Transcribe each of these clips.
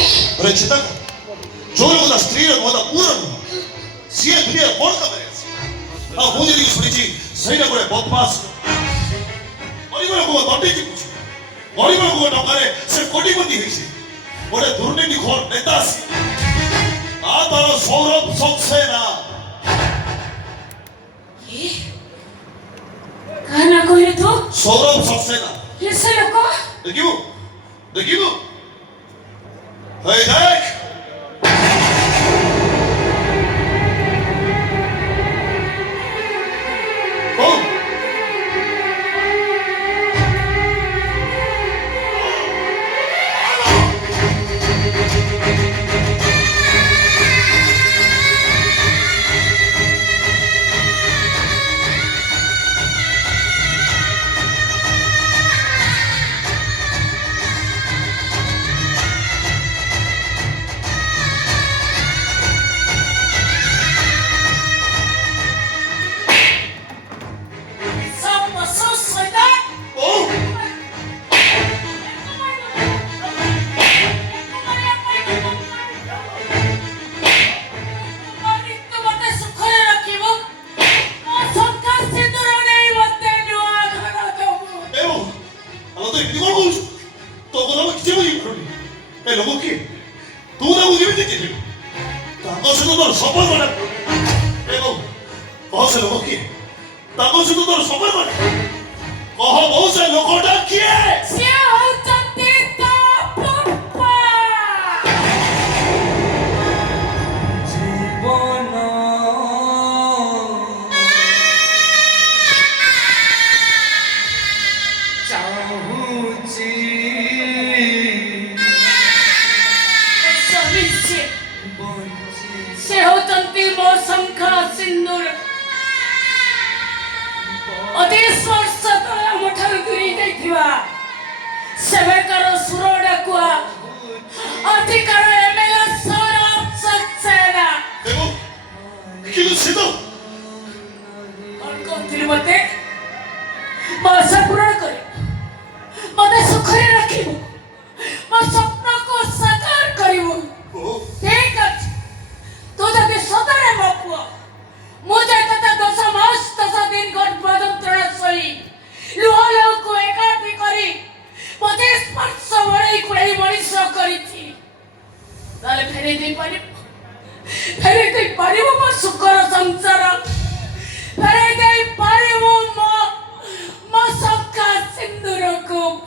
अरे चिता जोर स्त्री पूरा सी दुनिया कौन करे मुझे शुणी सही गोटे बदमाश गरीब लोक दंडी गरीब लोक टकर से कोटिपति गोटे दुर्नीति घोर नेता तार सौरभ सक्सेना सौरभ सक्सेना देखिबू देखिबू देख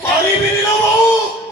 Pari bini na mo!